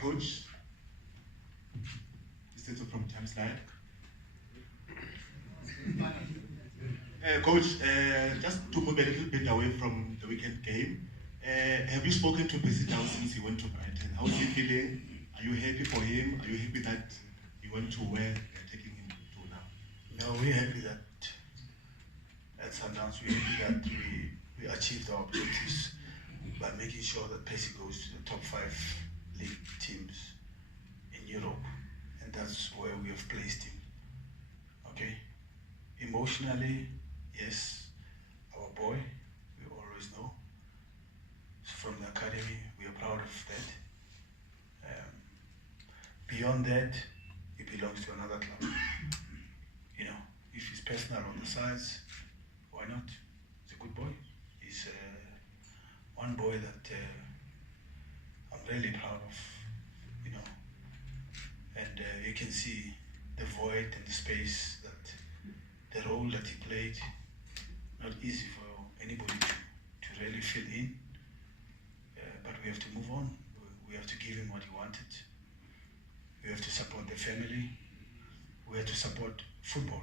Coach. This is from Time Slide. Coach, just to move a little bit away from the weekend game, have you spoken to Pitso now since he went to Brighton? How's he feeling? Are you happy for him? Are you happy that he went to where they're taking him to now? No, we're happy that at Sundowns, we're happy that we achieved our objectives by making sure that Pitso goes to the top 5 league teams in Europe, and that's where we have placed him. Okay, emotionally, yes, our boy, we always know. From the academy, we are proud of that. Beyond that, he belongs to another club. You know, if he's personal on the sides, why not? He's a good boy. He's one boy that I'm really proud of, you know. And you can see the void and the space that the role that he played. Not easy for anybody to really fill in, but we have to move on. We have to give him what he wanted. We have to support the family. We have to support football,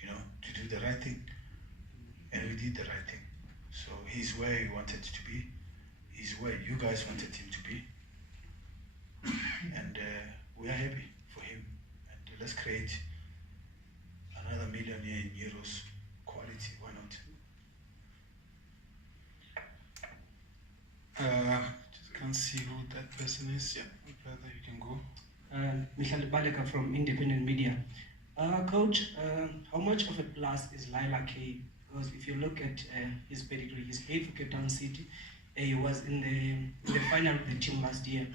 you know, to do the right thing. And we did the right thing. So he's where he wanted to be. He's where you guys wanted him to be. And we are happy for him. And let's create another million in euros quality. Why not? Just can't see who that person is. Yeah, brother, you can go. Michael Baleka from Independent Media. Coach, how much of a plus is Lila K? Because if you look at his pedigree, he's played for Cape Town City. He was in the final with the team last year.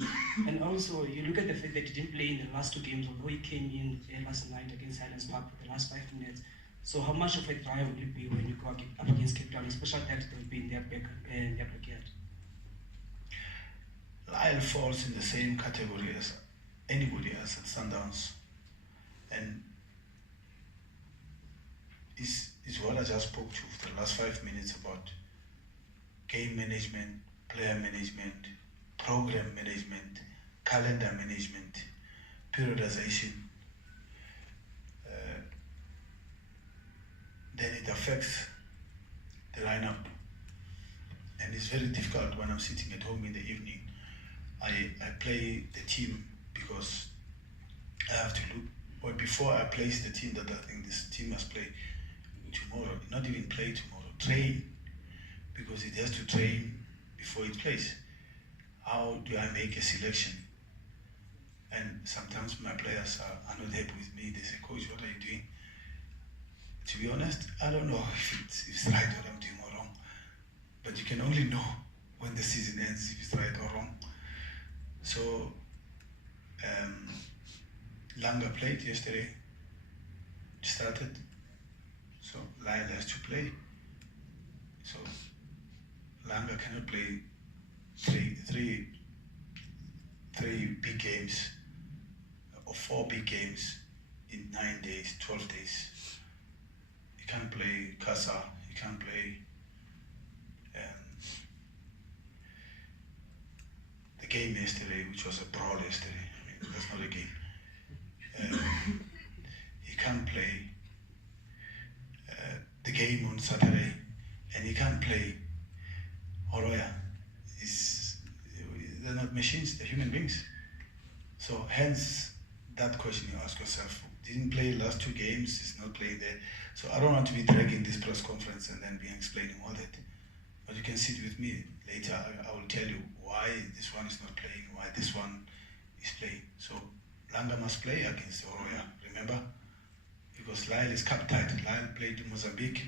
And also, you look at the fact that he didn't play in the last 2 games, although he came in last night against Highlands Park for the last 5 minutes. So how much of a drive will it be when you go up against Cape Town, especially that they'll be in their backyard? Lyle falls in the same category as anybody else at Sundowns. And is what I just spoke to for the last 5 minutes about game management, player management, program management, calendar management, periodization. Then it affects the lineup. And it's very difficult when I'm sitting at home in the evening. I play the team because I have to look, or before I place the team that I think this team must play tomorrow, not even play tomorrow, train, because it has to train before it plays. How do I make a selection? And sometimes my players are not happy with me. They say, Coach, what are you doing? To be honest, I don't know if it's right what I'm doing or wrong. But you can only know when the season ends if it's right or wrong. So, Langa played yesterday, started. So Lyle has to play. So Langa cannot play three big games or 4 big games in 9 days, 12 days. He can't play Casa, he can't play the game yesterday, which was a brawl yesterday. I mean, that's not a game. He can't play the game on Saturday, and he can't play Horoya. They're not machines, they're human beings. So hence that question you ask yourself, didn't play last 2 games, he's not playing there. So I don't want to be dragging this press conference and then be explaining all that. But you can sit with me later, I will tell you why this one is not playing, why this one is playing. So Langa must play against Horoya, remember? Because Lyle is cup tight. Lyle played in Mozambique,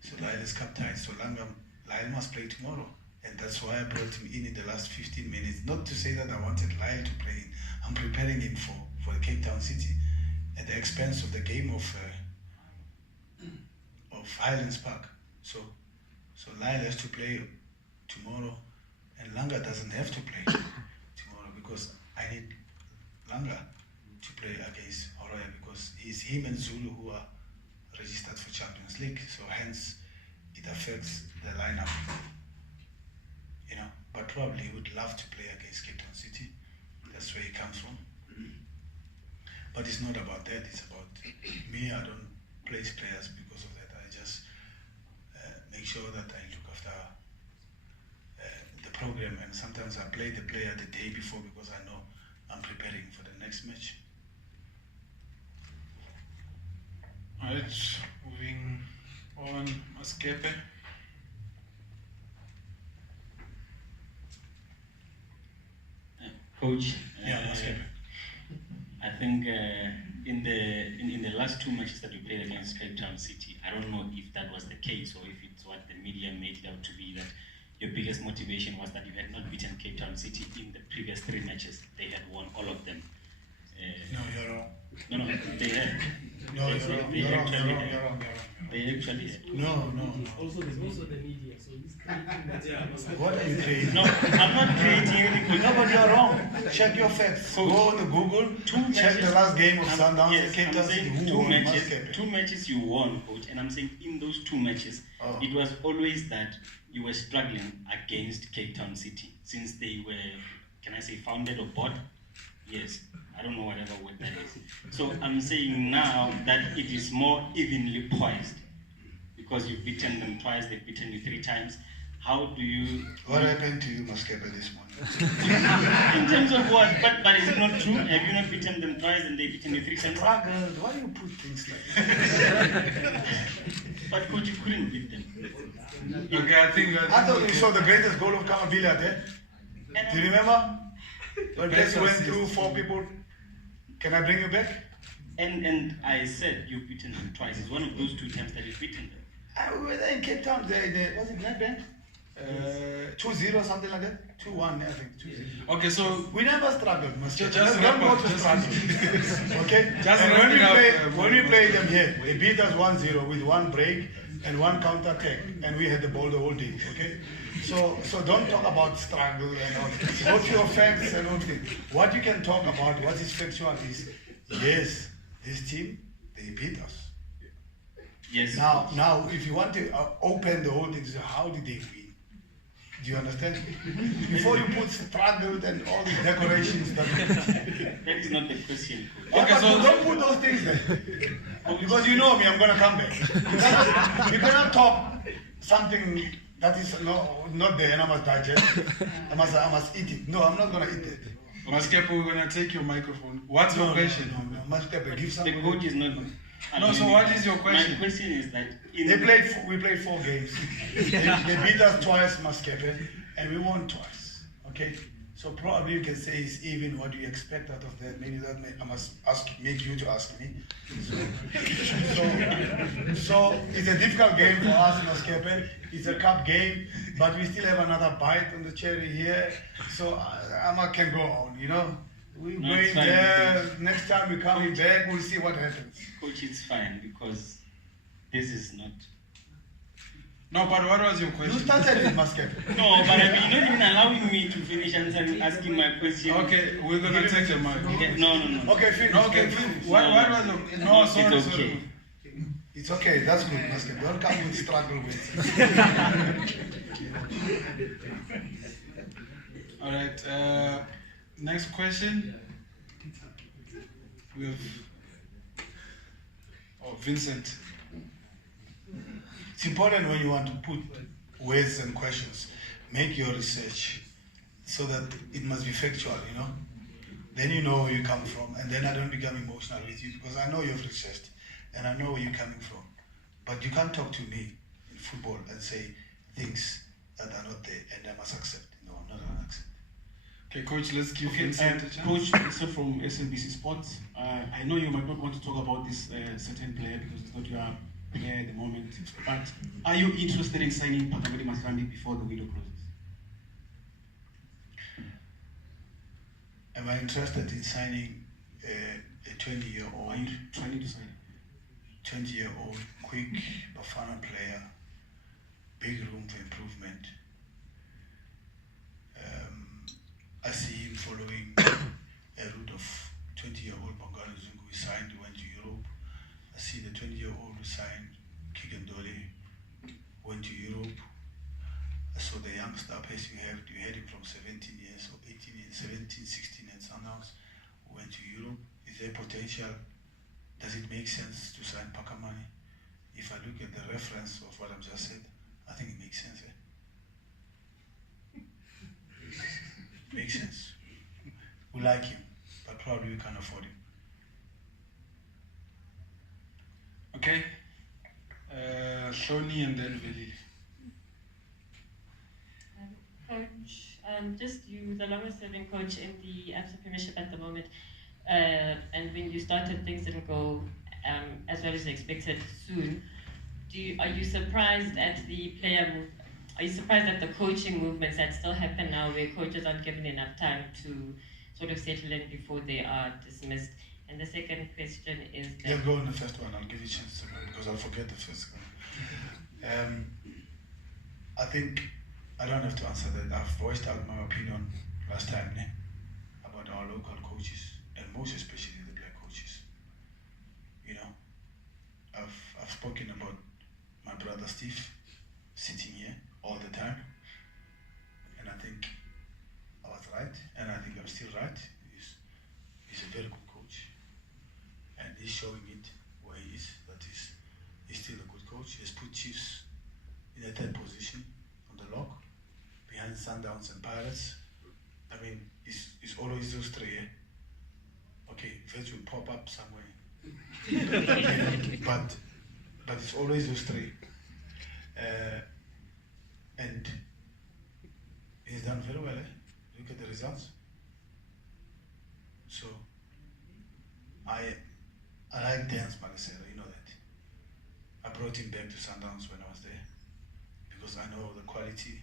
so Lyle is cup tight. So Lyle must play tomorrow, and that's why I brought him in the last 15 minutes. Not to say that I wanted Lyle to play. I'm preparing him for the Cape Town City, at the expense of the game of Highlands Park. So Lyle has to play tomorrow, and Langa doesn't have to play tomorrow because I need Langa to play against Horoya because it's him and Zulu who are registered for Champions League. So hence it affects the lineup, you know. but probably he would love to play against Cape Town City. That's where he comes from. But it's not about that. It's about me. I don't place players because of that. I just make sure that I look after the program, and sometimes I play the player the day before because I know I'm preparing for the next match. Alright, moving on, Maskepe. Coach, Maskepe. I think in the last two matches that you played against Cape Town City, I don't know if that was the case or if it's what the media made it out to be, that your biggest motivation was that you had not beaten Cape Town City in the previous 3 matches. They had won all of them. No, you're wrong. No, they had. No, you're wrong. You're wrong. You're wrong. They actually had. No. Also the media, so he's creating that. What are you creating? No, I'm not creating anything. No, but you're wrong. Check your facts. Coach, go on the Google. Check the last game of Sundowns yes, and Cape I'm Town saying City. two matches you won, coach, and I'm saying in those 2 matches, it was always that you were struggling against Cape Town City since they were, can I say, founded or bought? Yes, I don't know whatever word that is. So I'm saying now that it is more evenly poised because you've beaten them twice, they've beaten you 3 times. How do you... What happened to you, Maskepe, this morning? In terms of what? But is it not true? Have you not beaten them twice and they've beaten you 3 times? Struggled. Why do you put things like that? But coach, you couldn't beat them. Okay, I think that. I thought you saw the greatest goal of Kamabila there. Do you remember? When Messi went through 4 people. Can I bring you back? And I said you've beaten them twice. It's one of those 2 times that you've beaten them. We were there in Cape Town. Was it Black Band? 2-0 something like that. 2-1, I think. 2-0. Okay, so We never struggled, Maskepe. Just Don't go wrap to up, struggle. Okay? Just And when we wrapping up, played them here, they beat us 1-0 with 1 break and 1 counter attack, and we had the ball the whole day. Okay? So don't talk about struggle and all this. Go to your facts and all things. What you can talk about, what is factual is, yes, this team, they beat us. Yes. Now, if you want to open the whole thing, so how did they win? Do you understand? Before you put struggled and all these decorations. That is not the question, coach. Yeah, Okay, but so- don't put those things there. Because you know me, I'm going to come back. You cannot talk something that is not there and I must digest. I must eat it. No, I'm not going to eat it. Maskepe, we're gonna take your microphone. What's your question? No. Maskepe, give The something. coach is not... No, so what is your question? My question is that... We played 4 games. They beat us twice, Maskepe, and we won twice. Okay? So probably you can say it's even what you expect out of that. Maybe that I must make you to ask me. So it's a difficult game for us, Maskepe. It's a cup game, but we still have another bite on the cherry here. So Amma can go on, you know. We're No, going it's fine, there. coach. Next time we coming back, we'll see what happens. Coach, it's fine because this is not... No, but what was your You question? started with Maskepe. No, but I mean, you're not even allowing me to finish answering, asking my question. Okay, we're gonna take the mic. Okay, no. Okay, finish. No, okay, finish. what was your... No, It's sorry, okay. sorry. It's okay, that's good, Maskepe. Don't come with struggle with. All right, next question. We have... Oh, Vincent. It's important when you want to put words and questions, make your research so that it must be factual, you know. Then you know where you come from, and then I don't become emotional with you because I know you've researched and I know where you're coming from. But you can't talk to me in football and say things that are not there and I must accept. No, I'm not going to accept. Okay, coach, let's give Vincent a chance. Coach, also from SNBC Sports, I know you might not want to talk about this certain player because it's not your player at the moment, but are you interested in signing Mamelodi Sundowns before the window closes? Am I interested in signing a 20-year-old? Are you trying to sign? 20-year-old, quick Bafana player, big room for improvement. I see him following a route of 20-year-old Bongani Zungu who signed, went to Europe. I see the 20-year-old who signed, Kikendole, went to Europe. So the youngster pace you had him from 17 years or 18 years, 17, 16 at Sundowns, went to Europe. Is there potential? Does it make sense to sign Pakamani? If I look at the reference of what I've just said, I think it makes sense. Makes sense. We like him, but probably we can't afford him. Okay. Shoni and then Veli. Coach, just you, the longest serving coach in the ABSA Premiership at the moment, and when you started, things didn't go as well as expected soon. Are you surprised at the are you surprised at the coaching movements that still happen now, where coaches aren't given enough time to sort of settle in before they are dismissed? And the second question is that... Yeah, go on the first one. I'll give you a chance to go because I'll forget the first one. I think I don't have to answer that. I've voiced out my opinion last time about our local coaches, and most especially the black coaches. You know, I've spoken about my brother Steve sitting here all the time, and I think I was right, and I think I'm still right. He's a very good coach, and he's showing it where he is, that he's still a good coach. He's put Chiefs in a third position on the log, behind Sundowns and Pirates. I mean, it's always those three. Okay, Vets will pop up somewhere, but it's always those three. And he's done very well. Look at the results. So I like Dance Malicela, you know that. I brought him back to Sundowns when I was there because I know the quality,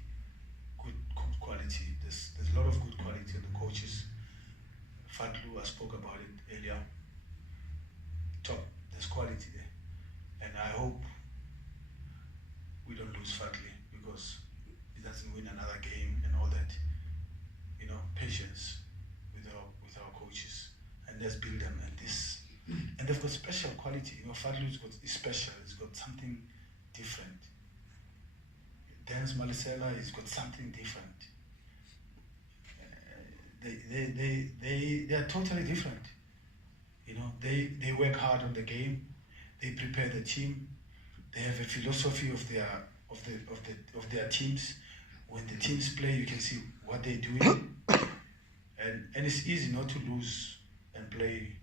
good quality. There's a lot of good quality in the coaches. Fatlu, I spoke about it earlier. Top, there's quality there, and I hope we don't lose Fatlu because he doesn't win another game and all that. You know, patience with our coaches, and let's build them and they've got special quality. You know, Fadlu's got is special. He's got something different. Dance Malicela, he's got something different. They are totally different. You know, they work hard on the game. They prepare the team. They have a philosophy of their teams. When the teams play, you can see what they're doing, and it's easy not to lose and play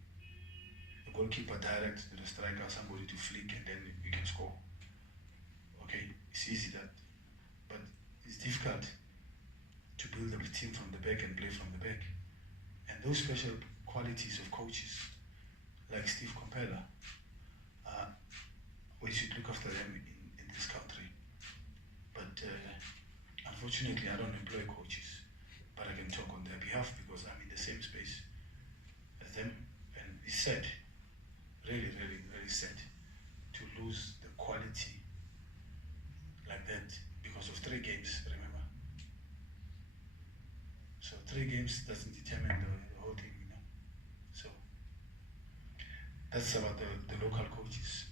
the goalkeeper direct to the striker, somebody to flick, and then you can score. Okay, it's easy that, but it's difficult to build a team from the back and play from the back. And those special qualities of coaches, like Steve Compella, we should look after them in this country. But unfortunately, I don't employ coaches, but I can talk on their behalf because I'm in the same space as them. And it's sad, really, really, really sad to lose the quality like that because of 3 games, remember? So 3 games doesn't determine the whole thing, you know. So that's about the local coaches.